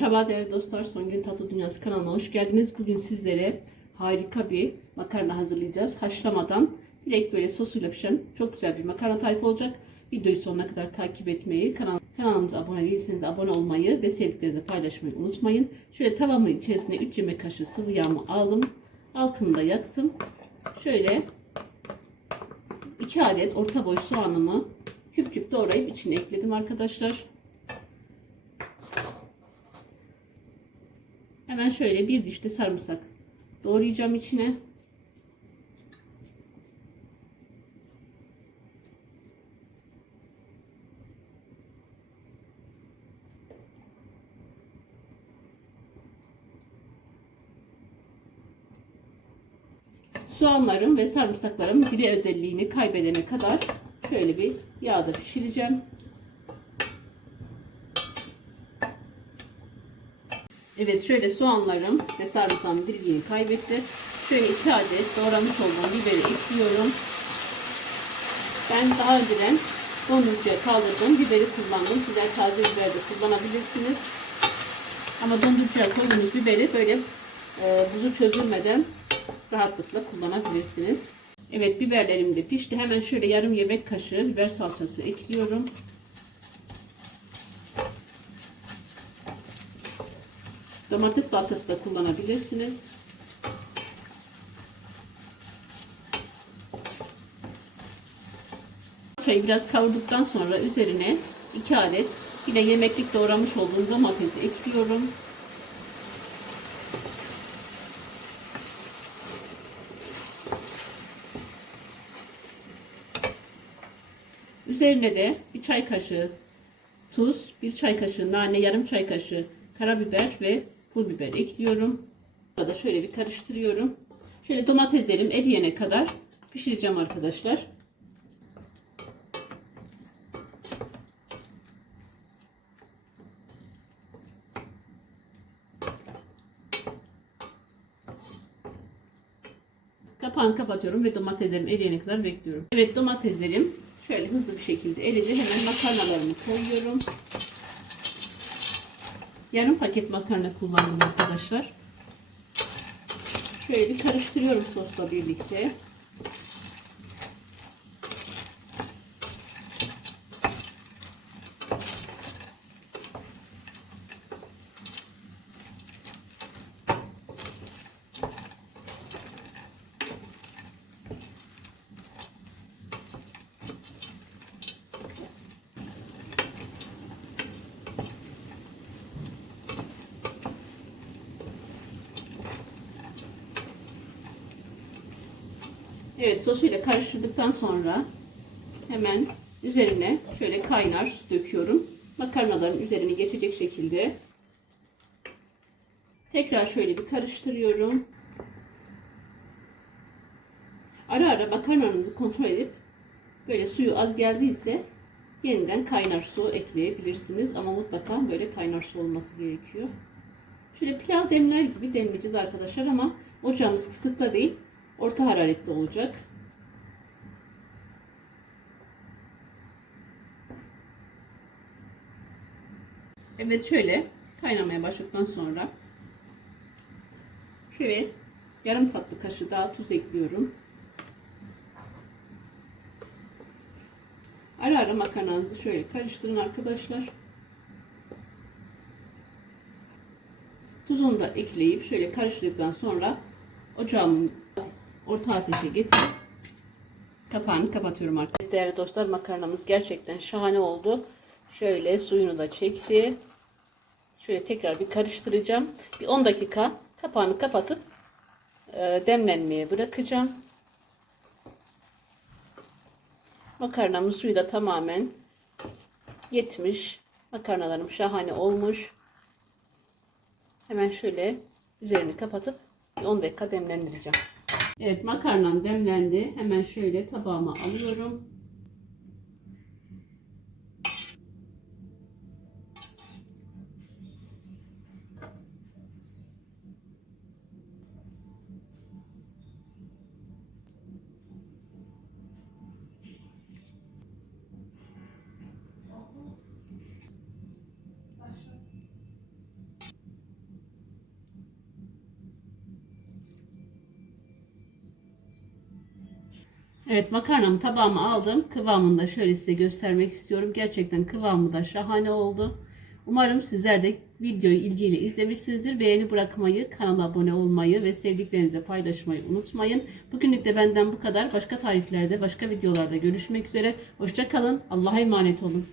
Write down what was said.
Merhaba değerli dostlar, Son Gün Tatlı Dünyası kanalına hoş geldiniz. Bugün sizlere harika bir makarna hazırlayacağız. Haşlamadan direkt böyle sosuyla pişen çok güzel bir makarna tarifi olacak. Videoyu sonuna kadar takip etmeyi, kanal, kanalımıza abone değilseniz abone olmayı ve sevdiklerinizle paylaşmayı unutmayın. Şöyle tavamın içerisine 3 yemek kaşığı sıvı yağımı aldım. Altını da yaktım. Şöyle 2 adet orta boy soğanımı küp küp doğrayıp içine ekledim arkadaşlar. Hemen şöyle bir diş de sarımsak doğrayacağım içine. Soğanlarım ve sarımsaklarım diri özelliğini kaybedene kadar şöyle bir yağda pişireceğim. Evet şöyle soğanlarım ve sarımsağım diriliğini kaybetti. Şöyle iki adet doğramış olduğum biberi ekliyorum. Ben daha önceden dondurucuya kaldırdım. Biberi kullandım. Sizler taze biber de kullanabilirsiniz. Ama dondurucuya koyduğunuz biberi böyle e, buzu çözülmeden rahatlıkla kullanabilirsiniz. Evet biberlerim de pişti. Hemen şöyle yarım yemek kaşığı biber salçası ekliyorum. Domates salçası da kullanabilirsiniz. Salçayı biraz kavurduktan sonra üzerine 2 adet yine yemeklik doğramış olduğum domatesi ekliyorum. Üzerine de bir çay kaşığı tuz, bir çay kaşığı nane, yarım çay kaşığı karabiber ve pul biber ekliyorum. Burada şöyle bir karıştırıyorum. Şöyle domateslerim eriyene kadar pişireceğim arkadaşlar. Kapağını kapatıyorum ve domateslerim eriyene kadar bekliyorum. Evet domateslerim şöyle hızlı bir şekilde eridi. Hemen makarnalarımı koyuyorum. Yarım paket makarna kullandım arkadaşlar. Şöyle bir karıştırıyorum sosla birlikte. Evet sosuyla karıştırdıktan sonra hemen üzerine şöyle kaynar su döküyorum. Makarnaların üzerini geçecek şekilde tekrar şöyle bir karıştırıyorum. Ara ara makarnanızı kontrol edip böyle suyu az geldiyse yeniden kaynar su ekleyebilirsiniz. Ama mutlaka böyle kaynar su olması gerekiyor. Şöyle pilav demler gibi demleyeceğiz arkadaşlar ama ocağımız kısıkta değil orta hararetli olacak. Evet şöyle kaynamaya başladıktan sonra şöyle yarım tatlı kaşığı daha tuz ekliyorum. Ara ara makarnanızı şöyle karıştırın arkadaşlar. Tuzunu da ekleyip şöyle karıştırdıktan sonra ocağımın orta ateşe getirip kapağını kapatıyorum arkadaşlar. Değerli dostlar makarnamız gerçekten şahane oldu. Şöyle suyunu da çekti. Şöyle tekrar bir karıştıracağım. Bir 10 dakika kapağını kapatıp e, demlenmeye bırakacağım. Makarnamın suyu da tamamen yetmiş. Makarnalarım şahane olmuş. Hemen şöyle üzerini kapatıp 10 dakika demlendireceğim. Evet makarnam demlendi. Hemen şöyle tabağıma alıyorum. Evet makarnamı tabağıma aldım. Kıvamını da şöyle size göstermek istiyorum. Gerçekten kıvamı da şahane oldu. Umarım sizler de videoyu ilgiyle izlemişsinizdir. Beğeni bırakmayı, kanala abone olmayı ve sevdiklerinizle paylaşmayı unutmayın. Bugünlük de benden bu kadar. Başka tariflerde, başka videolarda görüşmek üzere. Hoşça kalın. Allah'a emanet olun.